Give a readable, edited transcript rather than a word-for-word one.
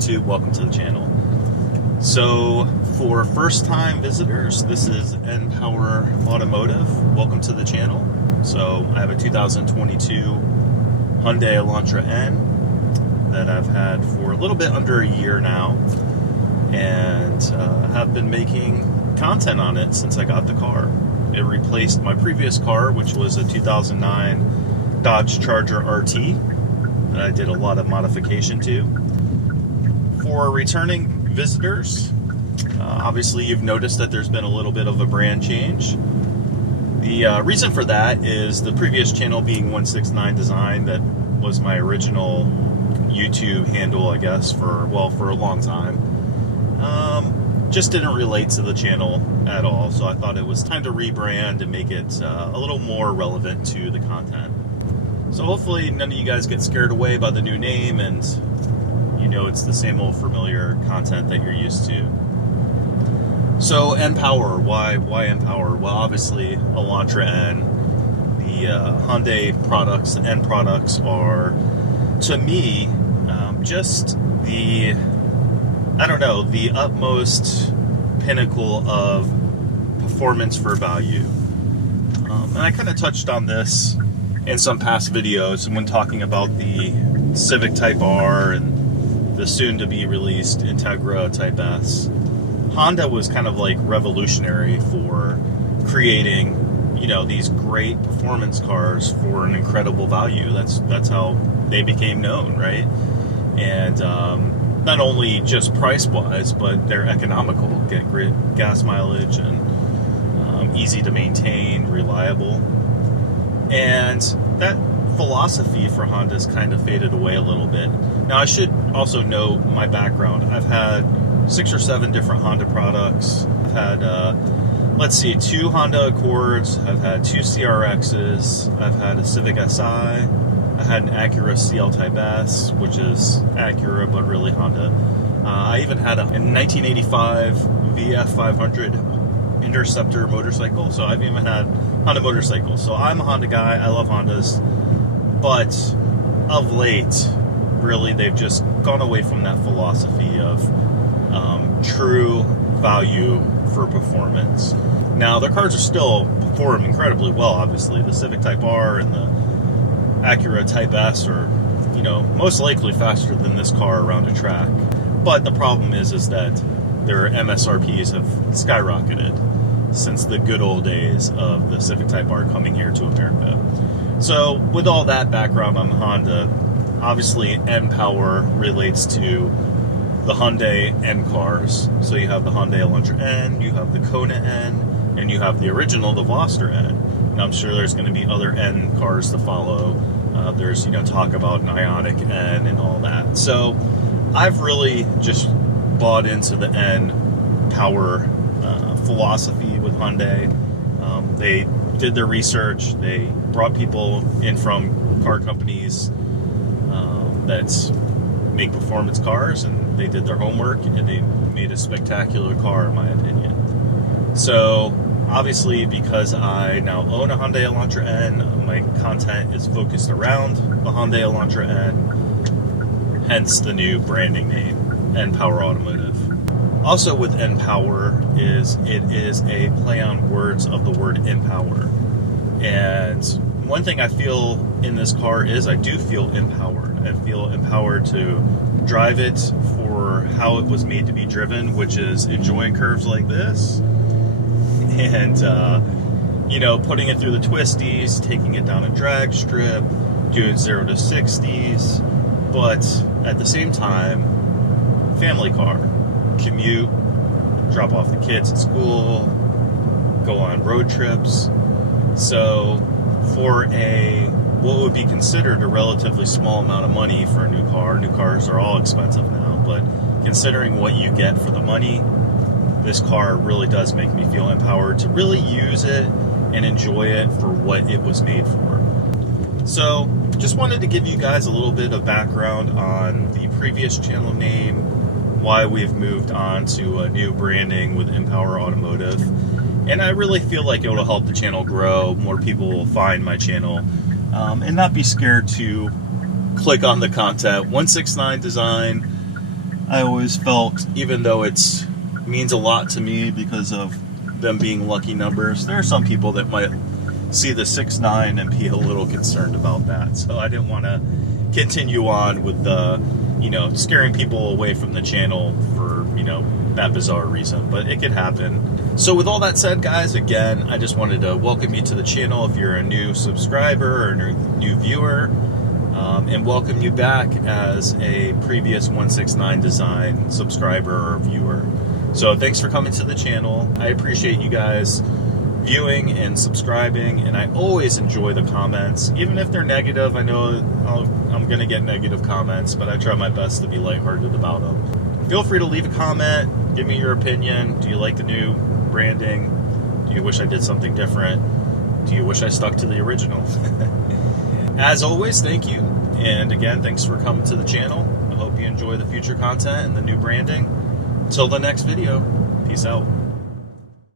YouTube? Welcome to the channel. So for first time visitors, this is N-Power Automotive. Welcome to the channel. So I have a 2022 Hyundai Elantra N that I've had for a little bit under a year now, and have been making content on it since I got the car. It replaced my previous car, which was a 2009 Dodge Charger RT that I did a lot of modification to. For returning visitors, obviously you've noticed that there's been a little bit of a brand change. The reason for that is the previous channel being 169 Design, that was my original YouTube handle, I guess, for a long time. Just didn't relate to the channel at all, so I thought it was time to rebrand and make it a little more relevant to the content. So hopefully none of you guys get scared away by the new name, and you know it's the same old familiar content that you're used to. So N-Power, why N-Power? Well, obviously Elantra N, the Hyundai products, the N products are, to me, just the, I don't know, the utmost pinnacle of performance for value. And I kind of touched on this in some past videos when talking about the Civic Type R and the soon-to-be released Integra Type S. Honda was kind of like revolutionary for creating, you know, these great performance cars for an incredible value. That's how they became known, right? And not only just price-wise, but they're economical, get great gas mileage, and easy to maintain, reliable. And that philosophy for Honda's kind of faded away a little bit. Now, I should also note my background. I've had 6 or 7 different Honda products. I've had, let's see, 2 Honda Accords. I've had 2 CRXs. I've had a Civic Si. I had an Acura CL Type S, which is Acura, but really Honda. I even had a 1985 VF500 Interceptor motorcycle. So I've even had Honda motorcycles. So I'm a Honda guy. I love Hondas. But of late, really, they've just gone away from that philosophy of true value for performance. Now, their cars are still perform incredibly well, obviously. The Civic Type R and the Acura Type S are, you know, most likely faster than this car around a track. But the problem is that their MSRPs have skyrocketed since the good old days of the Civic Type R coming here to America. So with all that background on Honda, obviously N-Power relates to the Hyundai N cars. So you have the Hyundai Elantra N, you have the Kona N, and you have the original, the Veloster N. And I'm sure there's going to be other N cars to follow. There's, you know, talk about an Ioniq N and all that. So I've really just bought into the N-Power philosophy with Hyundai. They did their research. They brought people in from car companies that make performance cars, and they did their homework, and they made a spectacular car, in my opinion. So obviously, because I now own a Hyundai Elantra N, my content is focused around the Hyundai Elantra N, hence the new branding name, N-Power Automotive. Also with N-Power is it is a play on words of the word empower. And one thing I feel in this car is I do feel empowered. I feel empowered to drive it for how it was made to be driven, which is enjoying curves like this, and you know, putting it through the twisties, taking it down a drag strip, doing 0 to 60s, but at the same time, family car, commute, drop off the kids at school, go on road trips. So for what would be considered a relatively small amount of money for a new cars are all expensive now, but considering what you get for the money, this car really does make me feel empowered to really use it and enjoy it for what it was made for. So just wanted to give you guys a little bit of background on the previous channel name, why we've moved on to a new branding with N-Power Automotive. And I really feel like it will help the channel grow. More people will find my channel and not be scared to click on the content. 169 Design I always felt, even though it means a lot to me because of them being lucky numbers, there are some people that might see the 6-9 and be a little concerned about that. So I didn't want to continue on with the, scaring people away from the channel for, that bizarre reason, but it could happen. So with all that said, guys, again, I just wanted to welcome you to the channel if you're a new subscriber or a new viewer, and welcome you back as a previous 169 Design subscriber or viewer. So thanks for coming to the channel. I appreciate you guys viewing and subscribing, and I always enjoy the comments, even if they're negative. I know I'm gonna get negative comments, but I try my best to be lighthearted about them. Feel free to leave a comment, give me your opinion. Do you like the new branding? Do you wish I did something different? Do you wish I stuck to the original? As always, thank you, and again, thanks for coming to the channel. I hope you enjoy the future content and the new branding. Until the next video, peace out.